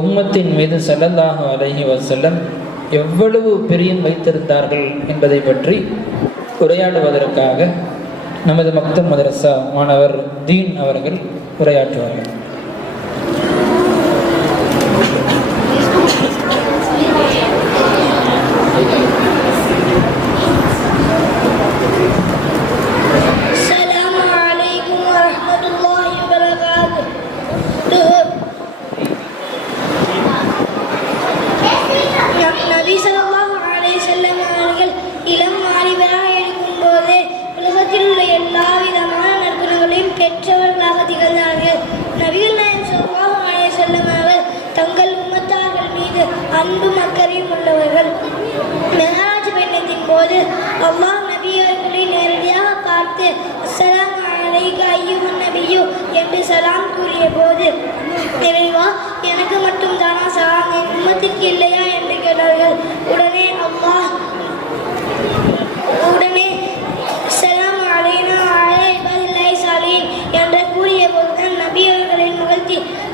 உம்மத்தின் மீது ஸல்லல்லாஹு அலைஹி வஸல்லம் எவ்வளவு பிரியம் வைத்திருந்தார்கள் என்பதை பற்றி உரையாடுவதற்காக நமது மக்தம் மதரசா மாணவர் தீன் அவர்கள் உரையாற்றுவார்கள். பெற்றவர்களாக திகழ்ந்தார்கள். நபிகள் நாயகம் ஸல்லல்லாஹு அலைஹி வஸல்லம் அவர்கள் தங்கள் உம்மத்தார்கள் மீது அன்பும் அக்கறையும் உள்ளவர்கள். மெஹராஜ் பயணத்தின் போது அல்லாஹ் நபி அவர்களை நேரடியாக பார்த்து அஸ்ஸலாமு அலைக அய்யுஹன் நபியு என்று சலாம் கூறிய போது, இறைவா, எனக்கு மட்டும் தானா சலாம், என் உம்மத்திற்கு இல்லையா என்று கேட்டார்கள். உடனே ஸலாம் அலைனா அலா இபாதில்லாஹி ஸாலிஹீன் என்று கூறிய போதுதான் நபி அவர்களின்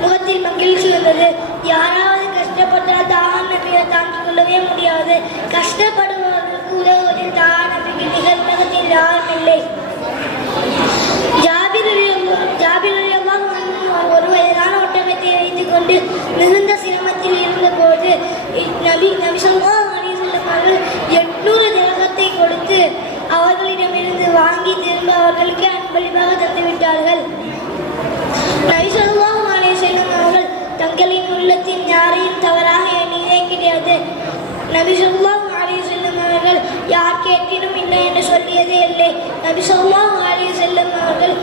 முகத்தில் மகிழ்ச்சி வந்தது. யாராவது கஷ்டப்பட்டால் தான் நபியை தாங்கிக் கொள்ளவே முடியாது. கஷ்டப்படுபவர்களுக்கு உதவுவதில் தான் நபிக்கு நிகழ்நகத்தில் யாரும் இல்லை. ஜாபிர் ஒரு வயதான ஒட்டகத்தை வைத்துக் கொண்டு மிகுந்த சிரமத்தில் இருந்தபோது நபி ஸல்லல்லாஹு அலைஹி வஸல்லம் அவர்கள் 800 திரகத்தை கொடுத்து அவர்களிடமிருந்து வாங்கி திரும்ப அவர்களுக்கு அன்பளிப்பாக தந்துவிட்டார்கள். நபி ஸல்லல்லாஹு அலைஹி வஸல்லம் அவர்கள் தங்களின் உள்ளத்தின் யாரையும் தவறாக எண்ணியதே கிடையாது. நபி ஸல்லல்லாஹு அலைஹி வஸல்லம் அவர்கள் யார் கேட்டினும் இல்லை என்று சொல்லியதே இல்லை. நபி ஸல்லல்லாஹு அலைஹி வஸல்லம் அவர்கள்